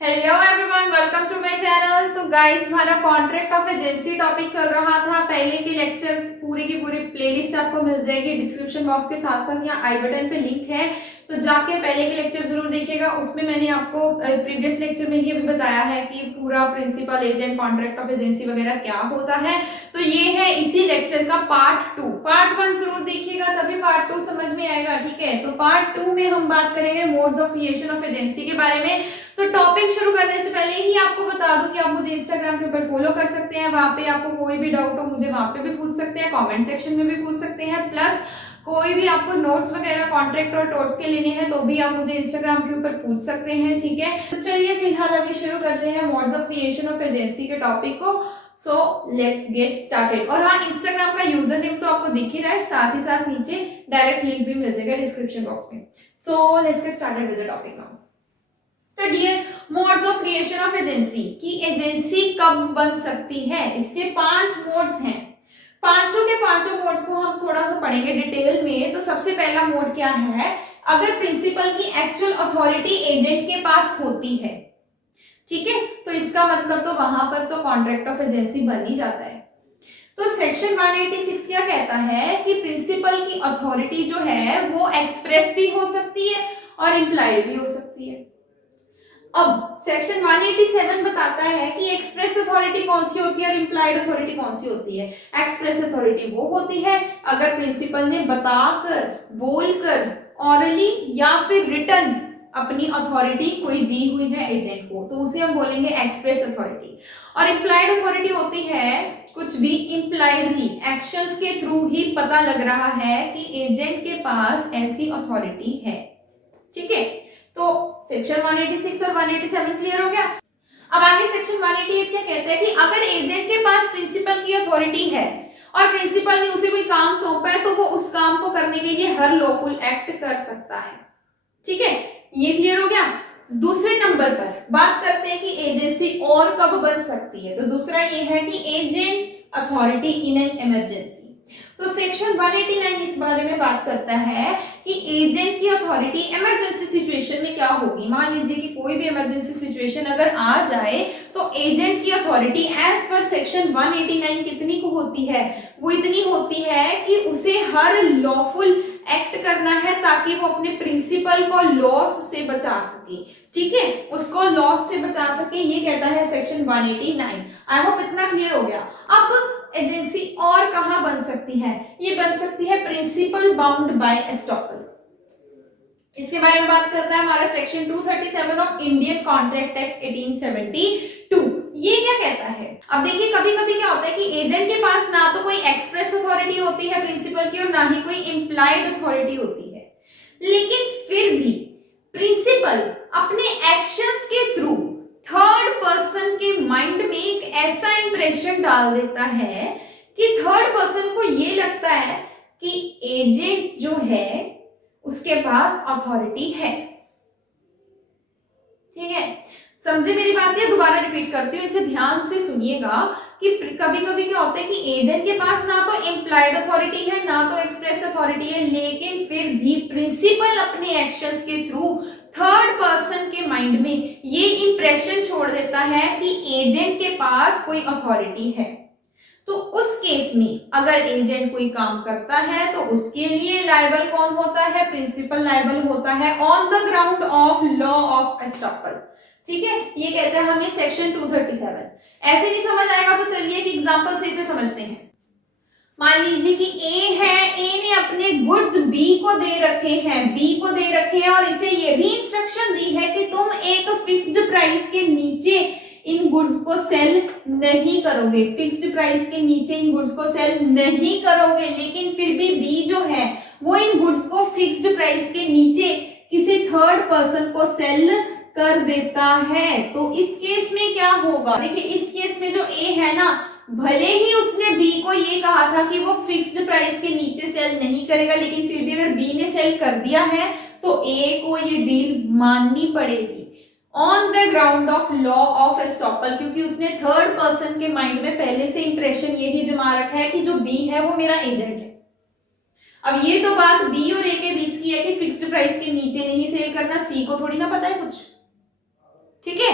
Hello everyone, welcome to my channel. तो guys, हमारा contract of agency topic चल रहा था। पहले के लेक्चर्स पूरी की पूरी प्लेलिस्ट आपको मिल जाएगी डिस्क्रिप्शन बॉक्स के साथ साथ, यहाँ आई बटन पे लिंक है, तो जाके पहले के लेक्चर जरूर देखिएगा। उसमें मैंने आपको प्रीवियस लेक्चर में ही अभी बताया है कि पूरा principal agent contract of agency वगैरह क्या होता है। तो ये है इसी लेक्चर का पार्ट 2। पार्ट 1 जरूर देखिएगा, तभी पार्ट 2 समझ में आएगा, ठीक है। तो पार्ट 2 में हम बात करेंगे modes of creation of agency के बारे में। तो टॉपिक शुरू करने से पहले ही आपको बता दूं कि आप मुझे इंस्टाग्राम के ऊपर फॉलो कर सकते हैं। वहां पे आपको कोई भी डाउट हो मुझे वहां पे भी पूछ सकते हैं, कमेंट सेक्शन में भी पूछ सकते हैं। प्लस कोई भी आपको नोट्स वगैरह कॉन्ट्रैक्ट और टोट्स के लेने हैं तो भी आप मुझे इंस्टाग्राम के ऊपर पूछ सकते हैं, ठीक है। तो चलिए फिलहाल अभी शुरू करते हैं modes of creation of agency के टॉपिक को। सो लेट्स गेट स्टार्टेड। और हाँ, इंस्टाग्राम का यूजर नेम तो आपको दिख ही रहा है, साथ ही साथ नीचे डायरेक्ट लिंक भी मिल जाएगा डिस्क्रिप्शन बॉक्स में। So let's get started with the topic now. तो dear, modes of creation of agency, कि एजेंसी कब बन सकती है, इसके 5 मोड्स हैं। पांचों के पांचों मोड्स को हम थोड़ा सा पढ़ेंगे डिटेल में। तो सबसे पहला मोड क्या है, अगर प्रिंसिपल की एक्चुअल अथॉरिटी एजेंट के पास होती है, ठीक है, तो इसका मतलब तो वहां पर तो कॉन्ट्रैक्ट ऑफ एजेंसी बन ही जाता है। तो सेक्शन 186 क्या कहता है कि प्रिंसिपल की अथॉरिटी जो है वो एक्सप्रेस भी हो सकती है और इंप्लाइड भी हो सकती है। अब सेक्शन 187 बताता है कि एक्सप्रेस अथॉरिटी कौन सी होती है और इंप्लाइड अथॉरिटी कौन सी होती है। एक्सप्रेस अथॉरिटी वो होती है अगर प्रिंसिपल ने बताकर, बोलकर, ऑरली या फिर रिटन अपनी अथॉरिटी कोई दी हुई है एजेंट को, तो उसे हम बोलेंगे एक्सप्रेस अथॉरिटी। और इंप्लाइड अथॉरिटी होती है कुछ भी इंप्लाइडली, एक्शंस के थ्रू ही पता लग रहा है कि एजेंट के पास ऐसी अथॉरिटी है, ठीक है। तो सेक्शन 186 और 187 क्लियर हो गया। अब आगे सेक्शन 188 क्या कहता है कि अगर एजेंट के पास प्रिंसिपल की अथॉरिटी है और प्रिंसिपल ने उसे कोई काम सौंपा है तो वो उस काम को करने के लिए हर लॉफुल एक्ट कर सकता है, ठीक है। ये क्लियर हो गया। दूसरे नंबर पर बात करते हैं कि एजेंसी और कब बन सकती है। तो दूसरा ये है कि agents authority in an emergency. तो सेक्शन 189 इस बारे में बात करता है कि एजेंट की अथॉरिटी इमरजेंसी सिचुएशन में क्या होगी। मान लीजिए कि कोई भी इमरजेंसी सिचुएशन अगर आ जाए तो एजेंट की अथॉरिटी एज पर सेक्शन 189 कितनी को होती है, वो इतनी होती है कि उसे हर लॉफुल एक्ट करना है ताकि वो अपने प्रिंसिपल को लॉस से बचा सके, ठीक है, उसको लॉस से बचा सके। ये कहता है सेक्शन 189। आई होप इतना क्लियर हो गया। अब एजेंसी और कहां बन सकती है, ये बन सकती है प्रिंसिपल बाउंड बाय एस्टॉपल। इसके बारे में बात करता है हमारा section 237 of Indian contract act 1872। ये क्या कहता है, अब देखिए कभी कभी क्या होता है कि एजेंट के पास ना तो कोई एक्सप्रेस अथॉरिटी होती है प्रिंसिपल की और ना ही कोई इंप्लाइड अथॉरिटी होती है, लेकिन फिर भी प्रिंसिपल अपने एक्शंस के थ्रू थर्ड पर्सन के माइंड में एक ऐसा इंप्रेशन डाल देता है कि थर्ड पर्सन को ये लगता है कि एजेंट जो है उसके पास अथॉरिटी है, ठीक है। समझे मेरी बात, ये दोबारा रिपीट करती हूँ, इसे ध्यान से सुनिएगा कि कभी कभी क्या होता है कि एजेंट के पास ना तो इंप्लाइड अथॉरिटी है ना तो एक्सप्रेस अथॉरिटी है, लेकिन फिर भी प्रिंसिपल अपने एक्शंस के थ्रू थर्ड पर्सन के माइंड में ये इंप्रेशन छोड़ देता है कि एजेंट के पास कोई अथॉरिटी है। तो उस केस में अगर एजेंट कोई काम करता है तो उसके लिए लायबल कौन होता है, प्रिंसिपल लायबल होता है on the ground of law of estoppel, ठीक है। ये कहता है हमें सेक्शन 237। ऐसे नहीं समझ आएगा तो चलिए एक एग्जांपल से इसे समझते हैं। मान लीजिए कि ए है, ए ने अपने गुड्स बी को दे रखे हैं और इसे ये भी इंस्ट्रक्शन दी है कि तुम एक फिक्स्ड प्राइस के नीचे इन गुड्स को सेल नहीं करोगे, फिक्स्ड प्राइस के नीचे इन गुड्स को सेल नहीं करोगे, लेकिन फिर भी बी जो है वो इन गुड्स को फिक्स्ड प्राइस के नीचे किसी थर्ड पर्सन को सेल कर देता है। तो इस केस में क्या होगा, देखिए इस केस में जो ए है ना, भले ही उसने बी को ये कहा था कि वो फिक्स्ड प्राइस के नीचे सेल नहीं करेगा, लेकिन फिर भी अगर बी ने सेल कर दिया है तो ए को ये डील माननी पड़ेगी on the ground of law of estoppel, क्योंकि उसने थर्ड पर्सन के माइंड में पहले से इंप्रेशन यही जमा रखा है कि जो बी है वो मेरा एजेंट है। अब ये तो बात बी और ए के बीच की है कि फिक्स्ड प्राइस के नीचे नहीं सेल करना, सी को थोड़ी ना पता है कुछ, ठीक है।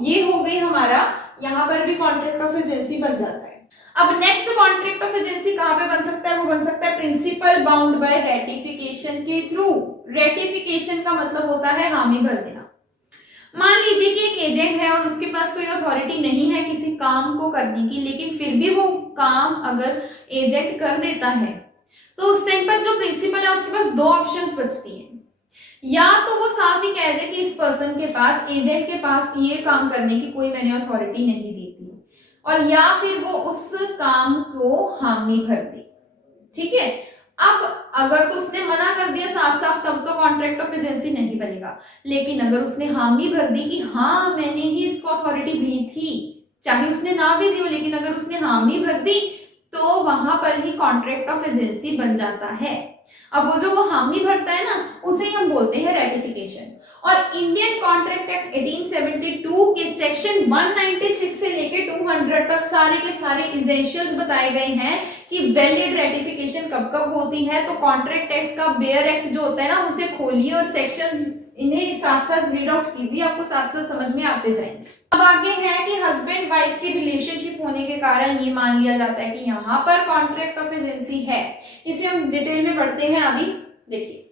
ये हो गई हमारा, यहाँ पर भी कॉन्ट्रैक्ट ऑफ एजेंसी बन जाता है। अब नेक्स्ट कॉन्ट्रैक्ट ऑफ एजेंसी कहाँ पे बन सकता है? वो बन सकता है प्रिंसिपल बाउंड बाय रेटिफिकेशन के थ्रू। रेटिफिकेशन का मतलब होता है हामी भर देना। मान लीजिए कि एक एजेंट है और उसके पास कोई अथॉरिटी नहीं है किसी काम को करने की, लेकिन फिर भी वो काम अगर एजेंट कर देता है तो उस टाइम पर जो प्रिंसिपल है उसके पास दो ऑप्शंस बचती हैं। या तो वो साफ ही कह दे कि इस पर्सन के पास, एजेंट के पास ये काम करने की कोई मैंने अथॉरिटी नहीं दी थी, और या फिर वो उस काम को हामी भर दे। ठीक है, अब अगर तो उसने मना कर दिया साफ साफ, तब तो कॉन्ट्रैक्ट ऑफ एजेंसी नहीं बनेगा। लेकिन अगर उसने हामी भर दी कि हाँ मैंने ही इसको अथॉरिटी दी थी, चाहे उसने ना भी दी हो, लेकिन अगर उसने हामी भर दी तो वहां पर ही कॉन्ट्रैक्ट ऑफ एजेंसी बन जाता है। अब वो हामी भरता है ना, उसे ही हम बोलते हैं रेटिफिकेशन। और इंडियन कॉन्ट्रैक्ट एक्ट 1872 के सेक्शन 196 से लेके 200 तक सारे के सारे इसेंशियल्स बताए गए हैं कि वैलिड रेटिफिकेशन कब कब होती है। तो कॉन्ट्रैक्ट एक्ट का बेयर एक्ट जो होता है ना, उसे खोलिए और सेक्शन इन्हें साथ साथ रीड आउट कीजिए, आपको साथ साथ समझ में आते जाएंगे। अब आगे है कि हस्बैंड वाइफ की रिलेशनशिप होने के कारण ये मान लिया जाता है कि यहाँ पर कॉन्ट्रैक्ट ऑफ एजेंसी है। इसे हम डिटेल में पढ़ते हैं अभी। देखिए,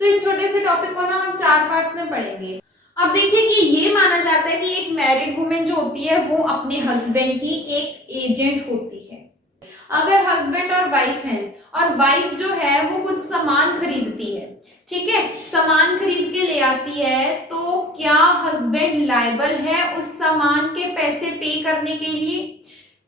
तो इस छोटे से टॉपिक को ना हम 4 पार्ट्स में पढ़ेंगे। अब देखिए कि ये माना जाता है कि एक मैरिड वुमेन जो होती है वो अपने हस्बैंड की एक एजेंट होती है। अगर हस्बैंड और वाइफ हैं और वाइफ जो है वो कुछ सामान खरीदती है, ठीक है, सामान खरीद के ले आती है, तो क्या हस्बैंड लायबल है उस सामान के पैसे पे करने के लिए?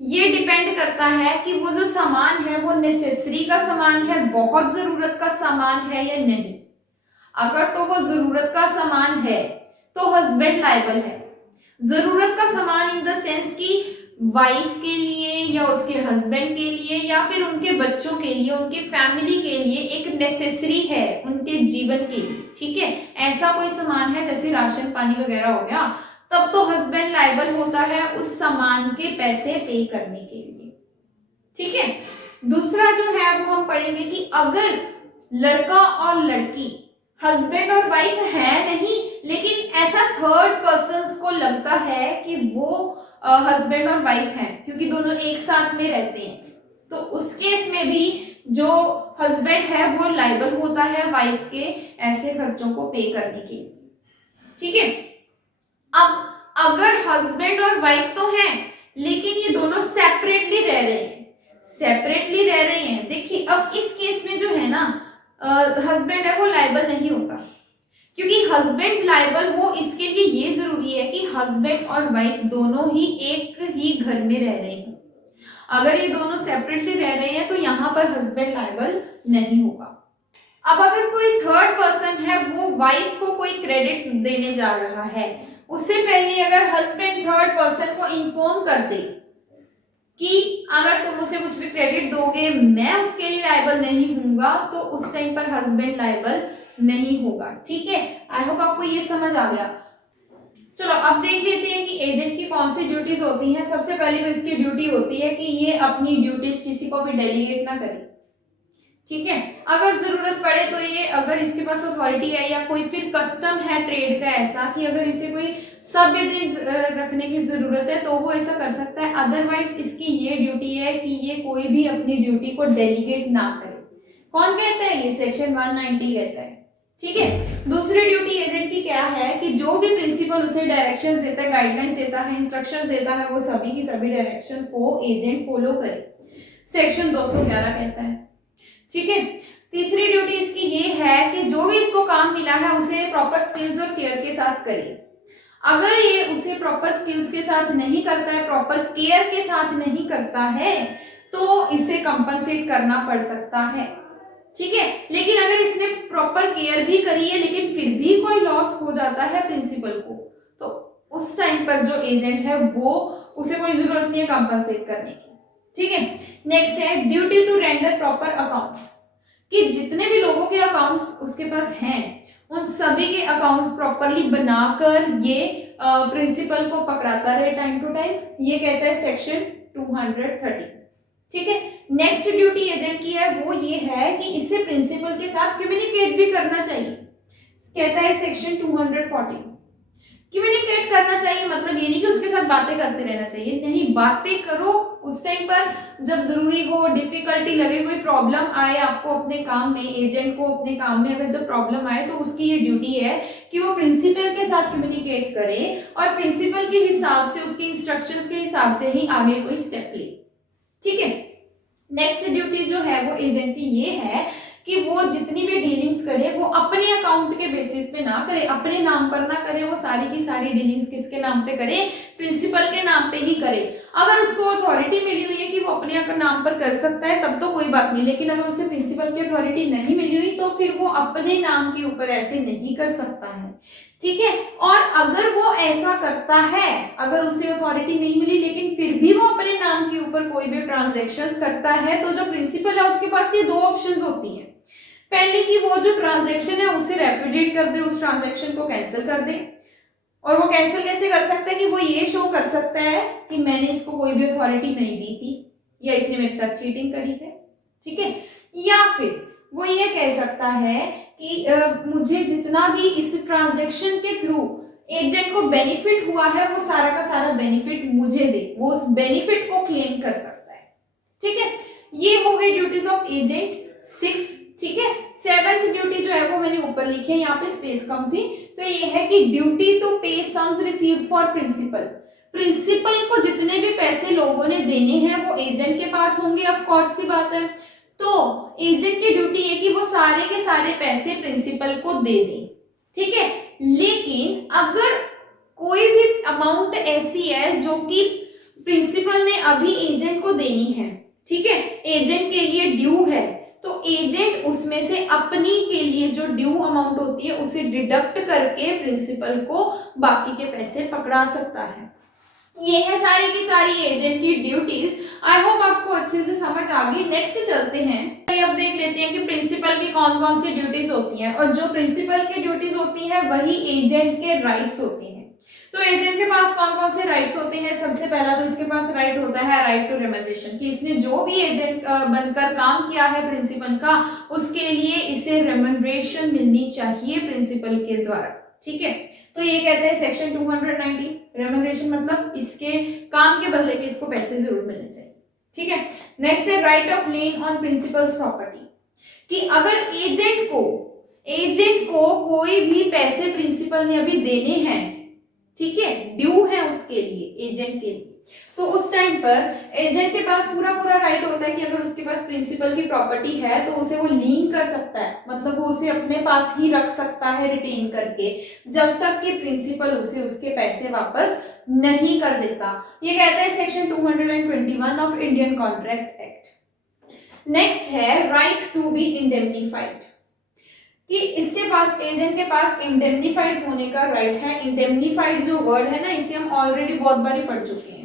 ये डिपेंड करता है कि वो जो सामान है वो नेसेसरी का सामान है, बहुत जरूरत का सामान है या नहीं। अगर तो वो जरूरत का सामान है तो हस्बैंड लायबल है। जरूरत का सामान इन द सेंस कि वाइफ के लिए या उसके हस्बैंड के लिए या फिर उनके बच्चों के लिए, उनके फैमिली के लिए एक नेसेसरी है उनके जीवन के लिए। ठीक है, ऐसा कोई सामान है जैसे राशन पानी वगैरह हो गया, तब तो हस्बैंड लायबल होता है उस सामान के पैसे पे करने के लिए। ठीक है, दूसरा जो है वो हम पढ़ेंगे कि अगर लड़का और लड़की हस्बैंड और वाइफ है नहीं, लेकिन ऐसा थर्ड पर्सन को लगता है कि वो हस्बैंड और वाइफ हैं क्योंकि दोनों एक साथ में रहते हैं, तो उस केस में भी जो हस्बैंड है वो लायबल होता है वाइफ के ऐसे खर्चों को पे करने के लिए। ठीक है, अब अगर हस्बैंड और वाइफ तो हैं लेकिन ये दोनों सेपरेटली रह रहे हैं, देखिए अब इस केस में जो है ना हस्बैंड है वो लायबल नहीं होता, क्योंकि हस्बैंड लायबल हो इसके लिए ये जरूरी है कि हस्बैंड और वाइफ दोनों ही एक ही घर में रह रहे हैं। अगर ये दोनों सेपरेटली रह रहे हैं तो यहाँ पर हस्बैंड लायबल नहीं होगा। अब अगर कोई थर्ड पर्सन है वो वाइफ को कोई क्रेडिट देने जा रहा है, उससे पहले अगर हस्बैंड थर्ड पर्सन को इन्फॉर्म कर दे कि अगर तुम उसे कुछ भी क्रेडिट दोगे मैं उसके लिए लायबल नहीं हूंगा, तो उस टाइम पर हस्बैंड लायबल नहीं होगा। ठीक है, आई होप आपको ये समझ आ गया। चलो अब देख लेते हैं कि एजेंट की कौन सी ड्यूटीज होती हैं। सबसे पहले तो इसकी ड्यूटी होती है कि ये अपनी ड्यूटीज किसी को भी डेलीगेट ना करे। ठीक है, अगर जरूरत पड़े तो ये, अगर इसके पास अथॉरिटी है या कोई फिर कस्टम है ट्रेड का ऐसा कि अगर इसे कोई सब एजेंट रखने की जरूरत है तो वो ऐसा कर सकता है। अदरवाइज इसकी ये ड्यूटी है कि ये कोई भी अपनी ड्यूटी को डेलीगेट ना करे। कौन कहता है? ये सेक्शन 190 कहता है। ठीक है, दूसरी ड्यूटी एजेंट की क्या है कि जो भी प्रिंसिपल उसे डायरेक्शंस देता है, गाइडलाइंस देता है, इंस्ट्रक्शंस देता है, वो सभी की सभी डायरेक्शंस को एजेंट फॉलो करे। सेक्शन 211 कहता है। ठीक है, तीसरी ड्यूटी इसकी ये है कि जो भी इसको काम मिला है उसे प्रॉपर स्किल्स और केयर के साथ करे। अगर ये उसे प्रॉपर स्किल्स के साथ नहीं करता है, प्रॉपर केयर के साथ नहीं करता है, तो इसे कंपनसेट करना पड़ सकता है। ठीक है, लेकिन अगर इसने प्रॉपर केयर भी करी है लेकिन फिर भी कोई लॉस हो जाता है प्रिंसिपल को, तो उस टाइम पर जो एजेंट है वो, उसे कोई जरूरत नहीं है कंपनसेट करने की। ठीक है, नेक्स्ट है duty to render proper accounts, कि जितने भी लोगों के अकाउंट्स उसके पास हैं उन सभी के अकाउंट्स प्रॉपरली बनाकर ये प्रिंसिपल को पकड़ाता रहे टाइम टू टाइम। ये कहता है सेक्शन 230। ठीक है, नेक्स्ट ड्यूटी एजेंट की है वो ये है कि इससे प्रिंसिपल के साथ कम्युनिकेट भी करना चाहिए। कहता है सेक्शन 240 कम्युनिकेट करना चाहिए, मतलब ये नहीं कि उसके साथ बातें करते रहना चाहिए, नहीं, बातें करो उस टाइम पर जब जरूरी हो, डिफिकल्टी लगे, कोई प्रॉब्लम आए आपको अपने काम में, एजेंट को अपने काम में अगर जब प्रॉब्लम आए तो उसकी ये ड्यूटी है कि वो प्रिंसिपल के साथ कम्युनिकेट करे और प्रिंसिपल के हिसाब से, उसके इंस्ट्रक्शंस के हिसाब से ही आगे कोई स्टेप ले। ठीक है, नेक्स्ट ड्यूटी जो है वो एजेंट की ये है कि वो जितनी भी डीलिंग्स करे वो अपने अकाउंट के बेसिस पे ना करे, अपने नाम पर ना करे, वो सारी की सारी डीलिंग्स किसके नाम पे करे, प्रिंसिपल के नाम पे ही करे। अगर उसको अथॉरिटी मिली हुई है कि वो अपने अगर नाम पर कर सकता है तब तो कोई बात नहीं, लेकिन अगर उसे प्रिंसिपल की अथॉरिटी नहीं मिली हुई तो फिर वो अपने नाम के ऊपर ऐसे नहीं कर सकता है। ठीक है, और अगर वो ऐसा करता है, अगर उसे अथॉरिटी नहीं मिली लेकिन फिर भी वो अपने नाम के ऊपर कोई भी ट्रांजैक्शंस करता है, तो जो प्रिंसिपल है उसके पास ये दो ऑप्शंस होती हैं। पहले कि वो जो ट्रांजैक्शन है उसे रेपुडिएट कर दे, उस ट्रांजैक्शन को कैंसिल कर दे। और वो कैंसिल कैसे कर सकता है कि वो ये शो कर सकता है कि मैंने इसको कोई भी अथॉरिटी नहीं दी थी या इसने मेरे साथ चीटिंग करी है। ठीक है, या फिर वो ये कह सकता है कि मुझे जितना भी इस ट्रांजैक्शन के थ्रू एजेंट को बेनिफिट हुआ है वो सारा का सारा बेनिफिट मुझे दे, वो उस बेनिफिट को क्लेम कर सकता है। ठीक है, ये हो गई ड्यूटीज ऑफ एजेंट 6। ठीक है, 7th ड्यूटी जो है वो मैंने ऊपर लिखी है, यहाँ पे स्पेस कम थी, तो ये है कि duty to pay sums received for principal. Principal को जितने भी पैसे लोगों ने देने हैं वो एजेंट के पास होंगे, ऑफ कोर्स सी बात है। तो एजेंट की ड्यूटी है कि वो सारे के सारे पैसे प्रिंसिपल को दे दे। ठीक है, लेकिन अगर कोई भी अमाउंट ऐसी है जो कि प्रिंसिपल ने अभी एजेंट को देनी है, ठीक है, एजेंट के लिए ड्यू है, तो एजेंट उसमें से अपनी के लिए जो ड्यू अमाउंट होती है उसे डिडक्ट करके प्रिंसिपल को बाकी के पैसे पकड़ा सकता है। ये है सारी की सारी एजेंट की ड्यूटीज। आई होप आपको अच्छे से समझ आ गई। नेक्स्ट चलते हैं, अब देख लेते हैं कि प्रिंसिपल की कौन कौन सी ड्यूटीज होती हैं, और जो प्रिंसिपल की ड्यूटीज होती है वही एजेंट के राइट्स होती हैं। तो एजेंट के पास कौन कौन से राइट्स होते हैं? सबसे पहला तो इसके पास राइट होता है राइट टू रेम्यूनरेशन, कि इसने जो भी एजेंट बनकर काम किया है प्रिंसिपल का, उसके लिए इसे रेम्यूनरेशन मिलनी चाहिए प्रिंसिपल के द्वारा। ठीक है, तो ये कहते हैं सेक्शन 290, रेम्यूनरेशन मतलब इसके काम के बदले के इसको पैसे जरूर मिलने चाहिए। ठीक है, नेक्स्ट है right of lane on principles property, कि अगर एजेंट को कोई भी पैसे प्रिंसिपल ने अभी देने हैं, ठीक है, ड्यू है उसके लिए, एजेंट के लिए, तो उस टाइम पर एजेंट के पास पूरा राइट होता है कि अगर उसके पास प्रिंसिपल की प्रॉपर्टी है तो उसे वो लीन कर सकता है, मतलब वो उसे अपने पास ही रख सकता है रिटेन करके, जब तक कि प्रिंसिपल उसे उसके पैसे वापस नहीं कर देता। ये कहता है section 221 of Indian contract act. Next है राइट टू बी इंडेमनीफाइड, कि इसके पास, एजेंट के पास इंडेमनीफाइड होने का राइट है। इंडेमनीफाइड जो वर्ड है ना, इसे हम ऑलरेडी बहुत बार पढ़ चुके हैं।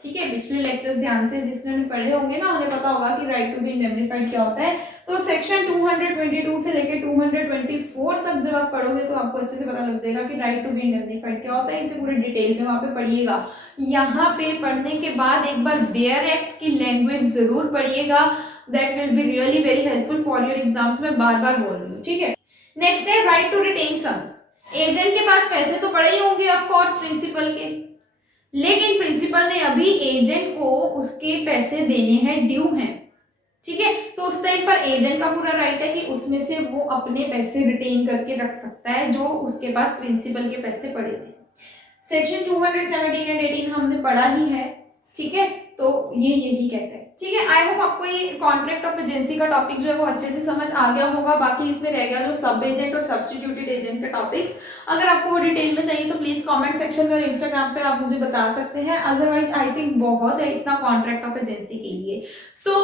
ठीक है, पिछले लेक्चर्स ध्यान से जिसने पढ़े होंगे ना उन्हें पता होगा कि राइट टू बी इंडेमनीफाइड क्या होता है। तो सेक्शन 222 से लेकर 224 तक जब आप पढ़ोगे तो आपको अच्छे से पता लग जाएगा कि राइट टू बी इंडेमनीफाइड क्या होता है। इसे पूरे डिटेल में वहां पे पढ़िएगा। यहाँ पे पढ़ने के बाद एक बार बेयर एक्ट की लैंग्वेज जरूर पढ़िएगा, that will be really very helpful for your exams. में बार बोल रही हूँ। ठीक है, नेक्स्ट है right to retain sums. Agent के पास पैसे तो पड़े ही होंगे ऑफ कोर्स प्रिंसिपल के, लेकिन प्रिंसिपल ने अभी एजेंट को उसके पैसे देने हैं, ड्यू हैं। ठीक है, तो उस टाइम पर एजेंट का पूरा राइट है कि उसमें से वो अपने पैसे रिटेन करके रख सकता है जो उसके पास प्रिंसिपल के पैसे पड़े हुए। सेक्शन 217 एंड 18 हमने पढ़ा ही है। ठीक है, तो ये यही कहता है। ठीक है, आई होप आपको ये कॉन्ट्रैक्ट ऑफ एजेंसी का टॉपिक जो है वो अच्छे से समझ आ गया होगा। बाकी इसमें रह गया जो सब एजेंट और सब्स्टिट्यूटेड एजेंट के टॉपिक्स। अगर आपको वो डिटेल में चाहिए तो प्लीज कमेंट सेक्शन में और इंस्टाग्राम पे आप मुझे बता सकते हैं। अदरवाइज आई थिंक बहुत है इतना कॉन्ट्रैक्ट ऑफ एजेंसी के लिए। तो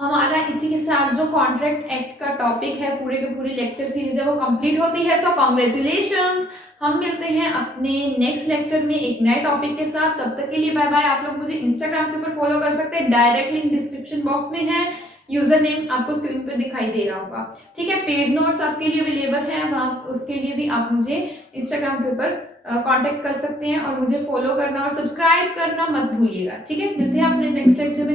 हमारा इसी के साथ जो कॉन्ट्रैक्ट एक्ट का टॉपिक है, पूरे के पूरी लेक्चर सीरीज है, वो कंप्लीट होती है। सो कॉन्ग्रेचुलेशंस। हम मिलते हैं अपने नेक्स्ट लेक्चर में एक नए टॉपिक के साथ। तब तक के लिए बाय बाय। आप लोग मुझे इंस्टाग्राम के ऊपर फॉलो कर सकते हैं, डायरेक्ट लिंक डिस्क्रिप्शन बॉक्स में है, यूजर नेम आपको स्क्रीन पे दिखाई दे रहा होगा। ठीक है, पेड नोट्स आपके लिए अवेलेबल है, वहां उसके लिए भी आप मुझे इंस्टाग्राम के ऊपर कांटेक्ट कर सकते हैं और मुझे फॉलो करना और सब्सक्राइब करना मत भूलिएगा। ठीक है, मिलते हैं अपने नेक्स्ट लेक्चर में।